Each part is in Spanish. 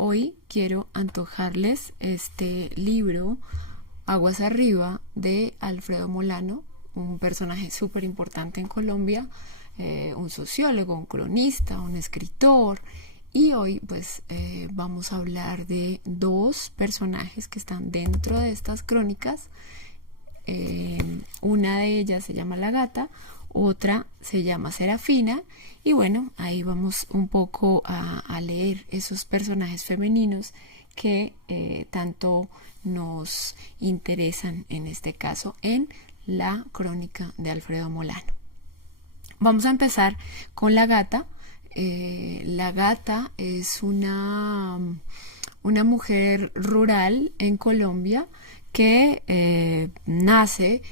Hoy quiero antojarles este libro Aguas Arriba de Alfredo Molano, un personaje súper importante en Colombia, un sociólogo, un cronista, un escritor. Y hoy vamos a hablar de dos personajes que están dentro de estas crónicas. Una de ellas se llama La Gata, otra se llama Serafina, y bueno, ahí vamos un poco a leer esos personajes femeninos que tanto nos interesan en este caso en la crónica de Alfredo Molano. Vamos a empezar con La Gata. La Gata es una mujer rural en Colombia que nace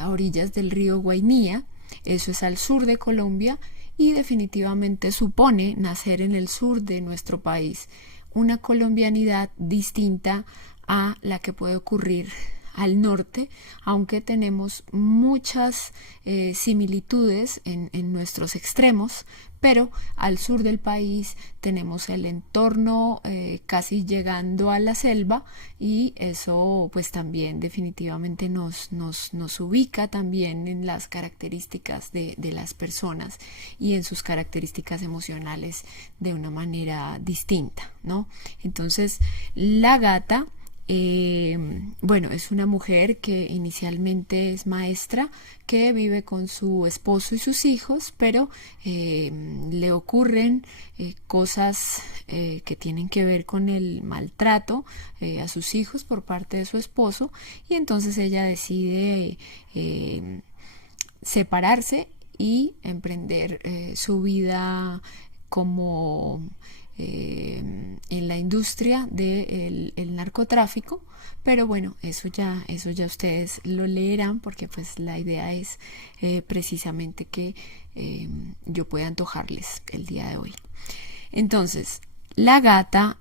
a orillas del río Guainía. Eso es al sur de Colombia y definitivamente supone nacer en el sur de nuestro país, una colombianidad distinta a la que puede ocurrir al norte, aunque tenemos muchas similitudes en nuestros extremos, pero al sur del país tenemos el entorno casi llegando a la selva, y eso pues también definitivamente nos ubica también en las características de las personas y en sus características emocionales de una manera distinta, ¿no? Entonces, La Gata es una mujer que inicialmente es maestra, que vive con su esposo y sus hijos, pero le ocurren cosas que tienen que ver con el maltrato a sus hijos por parte de su esposo, y entonces ella decide separarse y emprender su vida como en la industria del narcotráfico. Pero bueno, eso ya ustedes lo leerán, porque pues la idea es precisamente que yo pueda antojarles el día de hoy. Entonces, La Gata,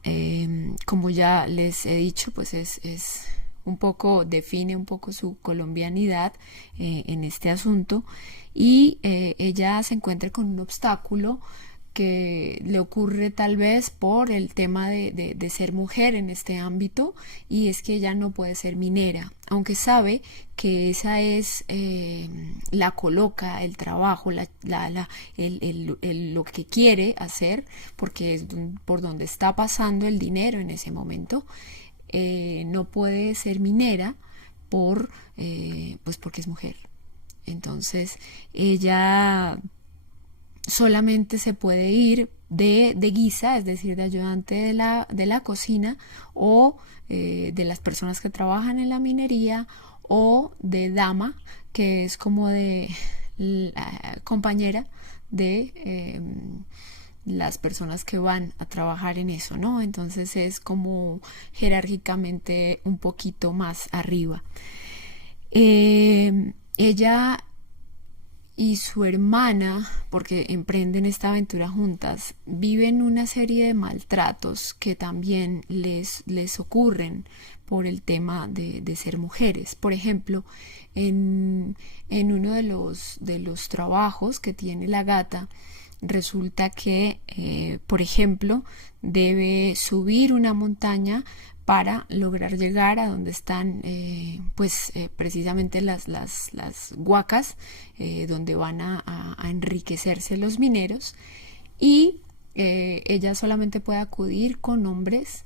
como ya les he dicho, pues es un poco, define un poco su colombianidad en este asunto, y ella se encuentra con un obstáculo que le ocurre tal vez por el tema de ser mujer en este ámbito, y es que ella no puede ser minera, aunque sabe que esa es la coloca el trabajo, lo que quiere hacer, porque es por donde está pasando el dinero en ese momento. No puede ser minera porque es mujer. Entonces ella solamente se puede ir de guisa, es decir, de ayudante de la cocina, o de las personas que trabajan en la minería, o de dama, que es como de compañera de las personas que van a trabajar en eso, ¿no? Entonces es como jerárquicamente un poquito más arriba. Ella y su hermana, porque emprenden esta aventura juntas, viven una serie de maltratos que también les ocurren por el tema de ser mujeres. Por ejemplo, en uno de los trabajos que tiene La Gata, resulta que, por ejemplo, debe subir una montaña para lograr llegar a donde están precisamente las huacas, donde van a enriquecerse los mineros, y ella solamente puede acudir con hombres,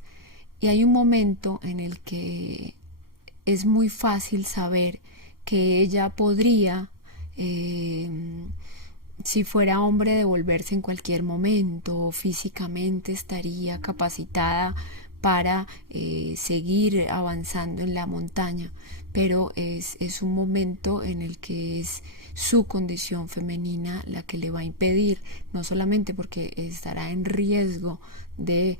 y hay un momento en el que es muy fácil saber que ella podría, si fuera hombre, devolverse en cualquier momento, físicamente estaría capacitada para seguir avanzando en la montaña, pero es un momento en el que es su condición femenina la que le va a impedir, no solamente porque estará en riesgo de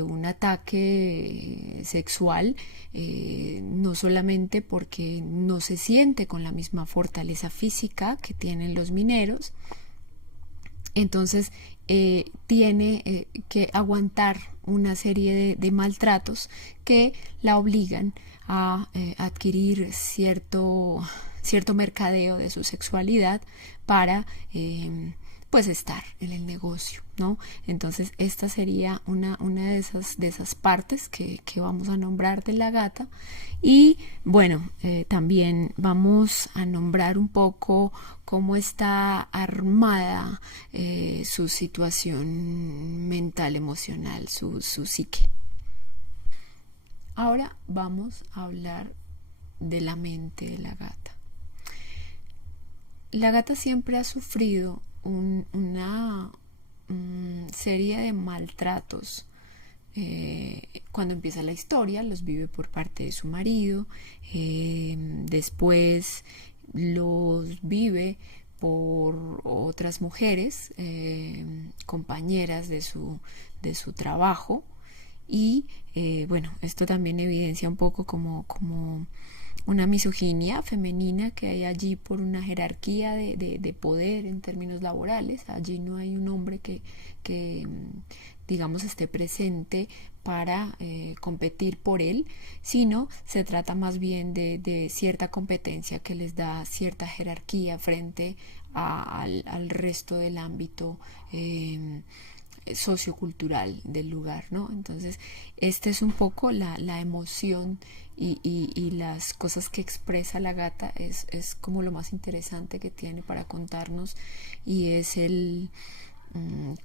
un ataque sexual, no solamente porque no se siente con la misma fortaleza física que tienen los mineros. Entonces tiene que aguantar una serie de maltratos que la obligan a adquirir cierto mercadeo de su sexualidad para pues estar en el negocio, ¿no? Entonces esta sería una de esas partes que vamos a nombrar de la gata. Y bueno, también vamos a nombrar un poco cómo está armada su situación mental, emocional, su psique. Ahora vamos a hablar de la mente de la gata. La gata siempre ha sufrido una serie de maltratos. Cuando empieza la historia, los vive por parte de su marido, después los vive por otras mujeres, compañeras de su trabajo, y bueno, esto también evidencia un poco como una misoginia femenina que hay allí por una jerarquía de poder en términos laborales. Allí no hay un hombre que digamos, esté presente para competir por él, sino se trata más bien de cierta competencia que les da cierta jerarquía frente al resto del ámbito sociocultural del lugar, ¿no? Entonces, esta es un poco la emoción y las cosas que expresa la gata, es como lo más interesante que tiene para contarnos, y es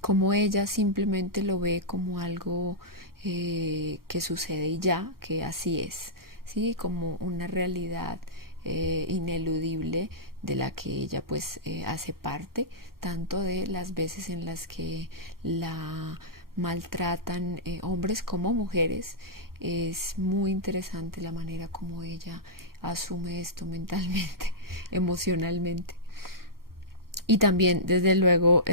como ella simplemente lo ve como algo que sucede y ya, que así es, ¿sí? Como una realidad ineludible de la que ella pues hace parte, tanto de las veces en las que la maltratan hombres como mujeres. Es muy interesante la manera como ella asume esto mentalmente, emocionalmente. Y también, desde luego,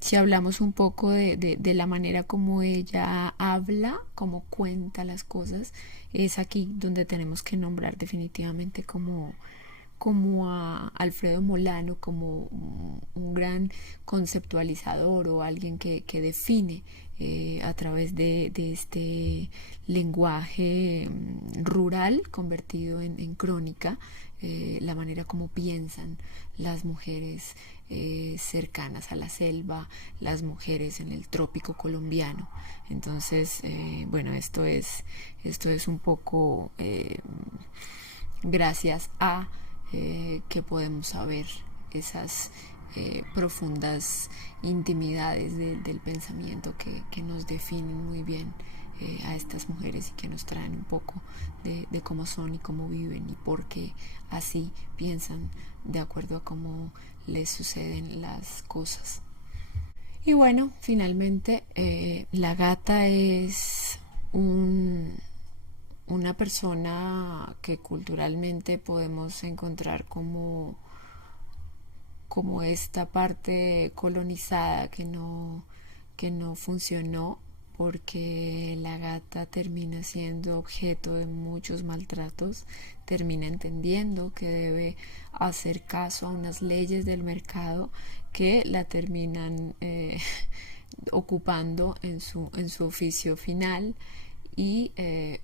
si hablamos un poco de la manera como ella habla, como cuenta las cosas, es aquí donde tenemos que nombrar definitivamente como a Alfredo Molano, como un gran conceptualizador, o alguien que define a través de este lenguaje rural convertido en crónica, la manera como piensan las mujeres cercanas a la selva, las mujeres en el trópico colombiano. Entonces, bueno, esto es un poco gracias a que podemos saber esas profundas intimidades del pensamiento que nos definen muy bien a estas mujeres, y que nos traen un poco de cómo son y cómo viven y por qué así piensan de acuerdo a cómo les suceden las cosas. Y bueno, finalmente la gata es una persona que culturalmente podemos encontrar como esta parte colonizada que no funcionó, porque la gata termina siendo objeto de muchos maltratos, termina entendiendo que debe hacer caso a unas leyes del mercado que la terminan ocupando en su oficio final. Y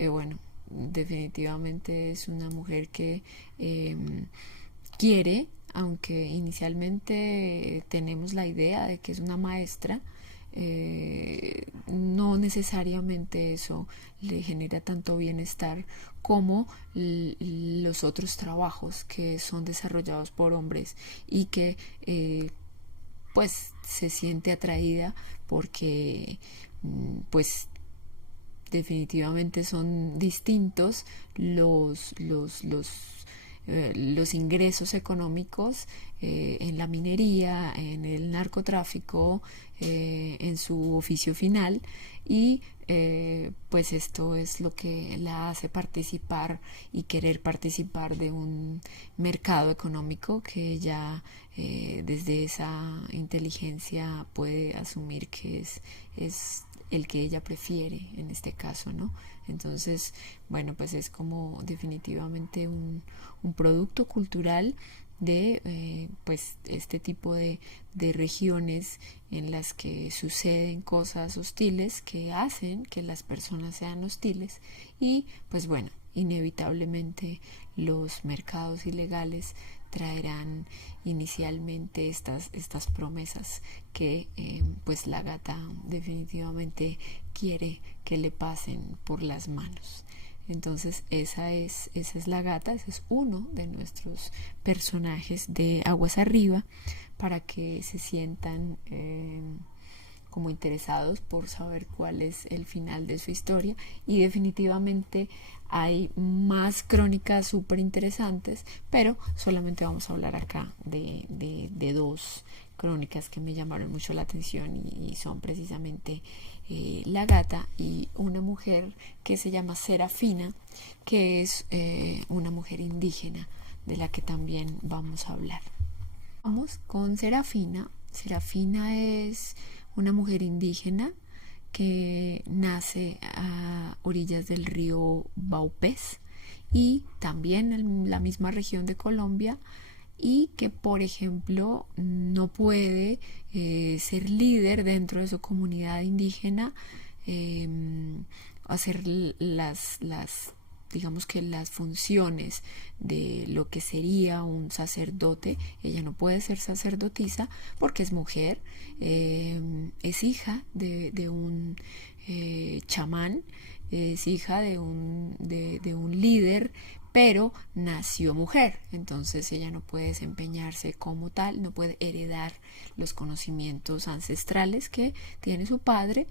bueno, definitivamente es una mujer que quiere, aunque inicialmente tenemos la idea de que es una maestra, no necesariamente eso le genera tanto bienestar como los otros trabajos que son desarrollados por hombres, y que pues se siente atraída porque pues definitivamente son distintos los ingresos económicos en la minería, en el narcotráfico, en su oficio final, y pues esto es lo que la hace participar y querer participar de un mercado económico que ella desde esa inteligencia puede asumir que es el que ella prefiere en este caso, ¿no? Entonces, bueno, pues es como definitivamente un producto cultural de pues este tipo de regiones en las que suceden cosas hostiles que hacen que las personas sean hostiles, y pues bueno, inevitablemente los mercados ilegales traerán inicialmente estas promesas que pues la gata definitivamente quiere que le pasen por las manos. Entonces esa es la gata, ese es uno de nuestros personajes de Aguas Arriba, para que se sientan como interesados por saber cuál es el final de su historia. Y definitivamente hay más crónicas súper interesantes, pero solamente vamos a hablar acá de dos crónicas que me llamaron mucho la atención, y son precisamente la gata y una mujer que se llama Serafina, que es una mujer indígena de la que también vamos a hablar. Vamos con Serafina. Serafina es una mujer indígena que nace a orillas del río Baupés y también en la misma región de Colombia, y que, por ejemplo, no puede ser líder dentro de su comunidad indígena, hacer digamos que las funciones de lo que sería un sacerdote. Ella no puede ser sacerdotisa porque es mujer, es hija de un chamán, es hija de un líder, pero nació mujer. Entonces ella no puede desempeñarse como tal, no puede heredar los conocimientos ancestrales que tiene su padre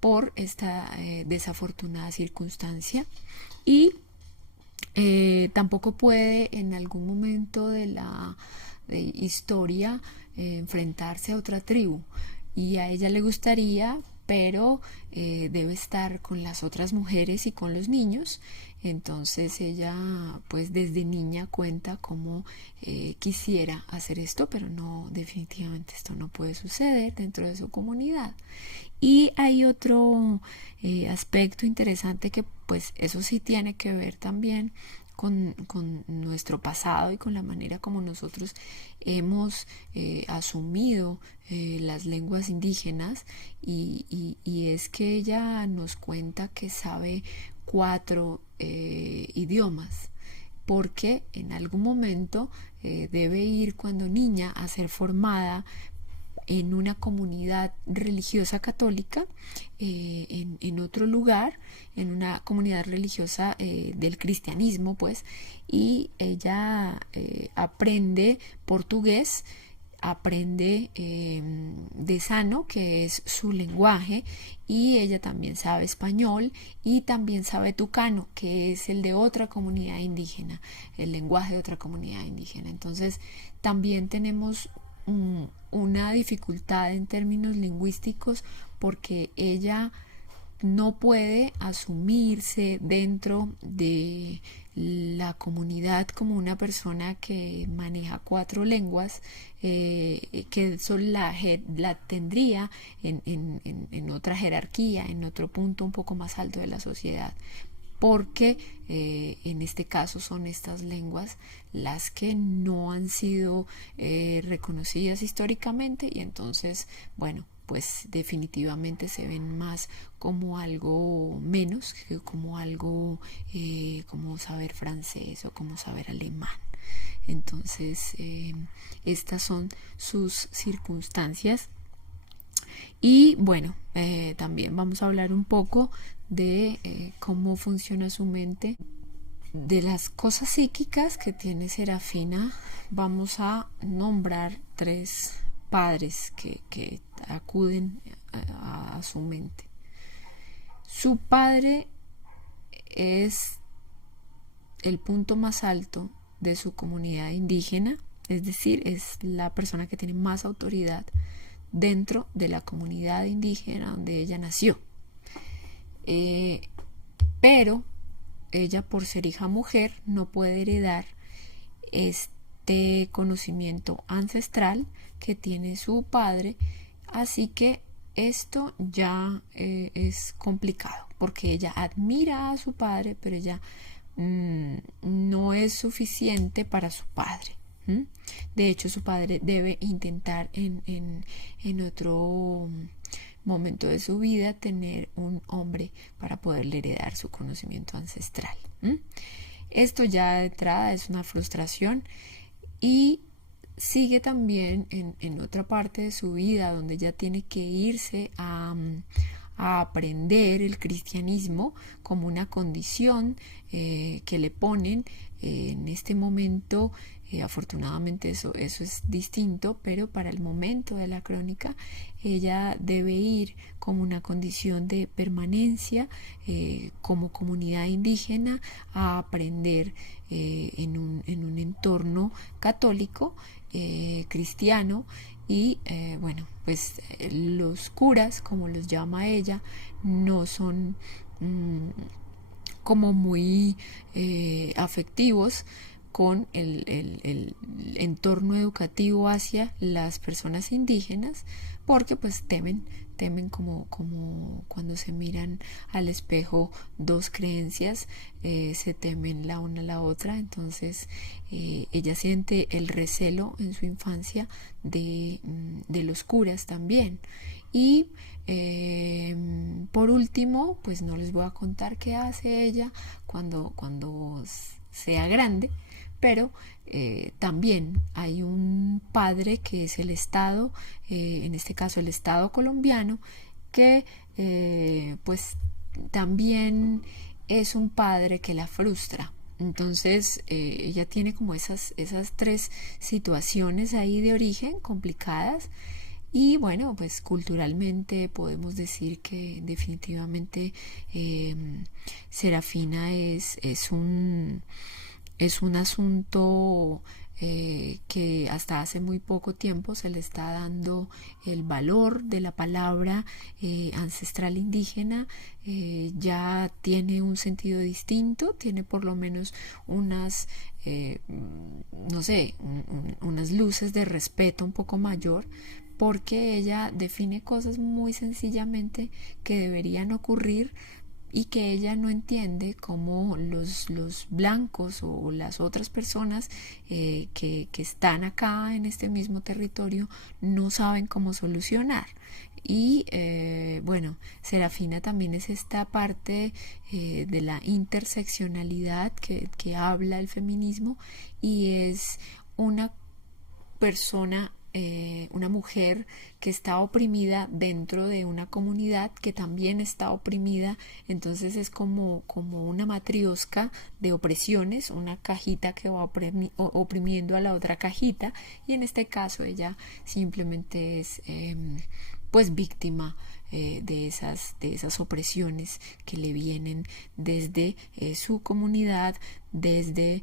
por esta desafortunada circunstancia. Y tampoco puede en algún momento de la historia enfrentarse a otra tribu, y a ella le gustaría, pero debe estar con las otras mujeres y con los niños. Entonces ella pues desde niña cuenta cómo quisiera hacer esto, pero no, definitivamente esto no puede suceder dentro de su comunidad. Y hay otro aspecto interesante, que pues eso sí tiene que ver también con nuestro pasado y con la manera como nosotros hemos asumido las lenguas indígenas, y es que ella nos cuenta que sabe 4 idiomas, porque en algún momento debe ir, cuando niña, a ser formada en una comunidad religiosa católica, en otro lugar, en una comunidad religiosa del cristianismo, pues, y ella aprende portugués, aprende desano, que es su lenguaje, y ella también sabe español y también sabe tucano, que es el de otra comunidad indígena, el lenguaje de otra comunidad indígena. Entonces también tenemos una dificultad en términos lingüísticos, porque ella no puede asumirse dentro de la comunidad como una persona que maneja 4 lenguas, que eso la tendría en otra jerarquía, en otro punto un poco más alto de la sociedad, porque en este caso son estas lenguas las que no han sido reconocidas históricamente, y entonces, bueno, pues definitivamente se ven más como algo menos que como algo como saber francés o como saber alemán. Entonces estas son sus circunstancias. Y bueno, también vamos a hablar un poco de cómo funciona su mente. De las cosas psíquicas que tiene Serafina, vamos a nombrar 3 padres que acuden a su mente. Su padre es el punto más alto de su comunidad indígena, es decir, es la persona que tiene más autoridad dentro de la comunidad indígena donde ella nació. Pero ella, por ser hija mujer, no puede heredar este conocimiento ancestral que tiene su padre, así que esto ya es complicado, porque ella admira a su padre, pero ella no es suficiente para su padre. De hecho, su padre debe intentar en otro momento de su vida tener un hombre para poderle heredar su conocimiento ancestral. Esto ya de entrada es una frustración, y sigue también en otra parte de su vida donde ella tiene que irse a aprender el cristianismo como una condición que le ponen en este momento. Afortunadamente eso es distinto, pero para el momento de la crónica ella debe ir como una condición de permanencia como comunidad indígena a aprender en un entorno católico, cristiano, y bueno, pues los curas, como los llama ella, no son como muy afectivos con el entorno educativo hacia las personas indígenas, porque pues temen como cuando se miran al espejo dos creencias, se temen la una a la otra. Entonces ella siente el recelo en su infancia de los curas también. Y por último, pues no les voy a contar qué hace ella cuando sea grande, pero también hay un padre que es el Estado, en este caso el Estado colombiano, que pues también es un padre que la frustra. Entonces ella tiene como esas tres situaciones ahí de origen complicadas. Y bueno, pues culturalmente podemos decir que definitivamente Serafina es un asunto que hasta hace muy poco tiempo se le está dando el valor de la palabra ancestral indígena. Ya tiene un sentido distinto, tiene por lo menos unas, no sé, unas luces de respeto un poco mayor, porque ella define cosas muy sencillamente que deberían ocurrir y que ella no entiende cómo los blancos o las otras personas que están acá en este mismo territorio no saben cómo solucionar. Y bueno, Serafina también es esta parte de la interseccionalidad que habla el feminismo, y es una persona, una mujer que está oprimida dentro de una comunidad que también está oprimida. Entonces es como una matriosca de opresiones, una cajita que va oprimiendo a la otra cajita, y en este caso ella simplemente es pues víctima de esas opresiones que le vienen desde su comunidad, desde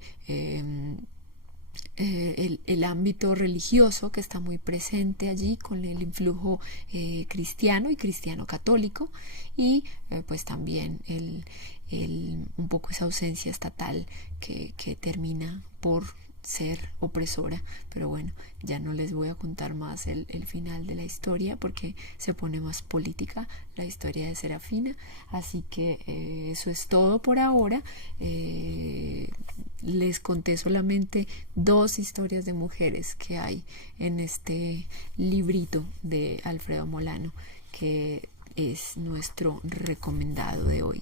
el ámbito religioso que está muy presente allí con el influjo cristiano y cristiano católico, y pues también un poco esa ausencia estatal que termina por ser opresora. Pero bueno, ya no les voy a contar más el final de la historia porque se pone más política la historia de Serafina. Así que eso es todo por ahora. Les conté solamente 2 historias de mujeres que hay en este librito de Alfredo Molano, que es nuestro recomendado de hoy.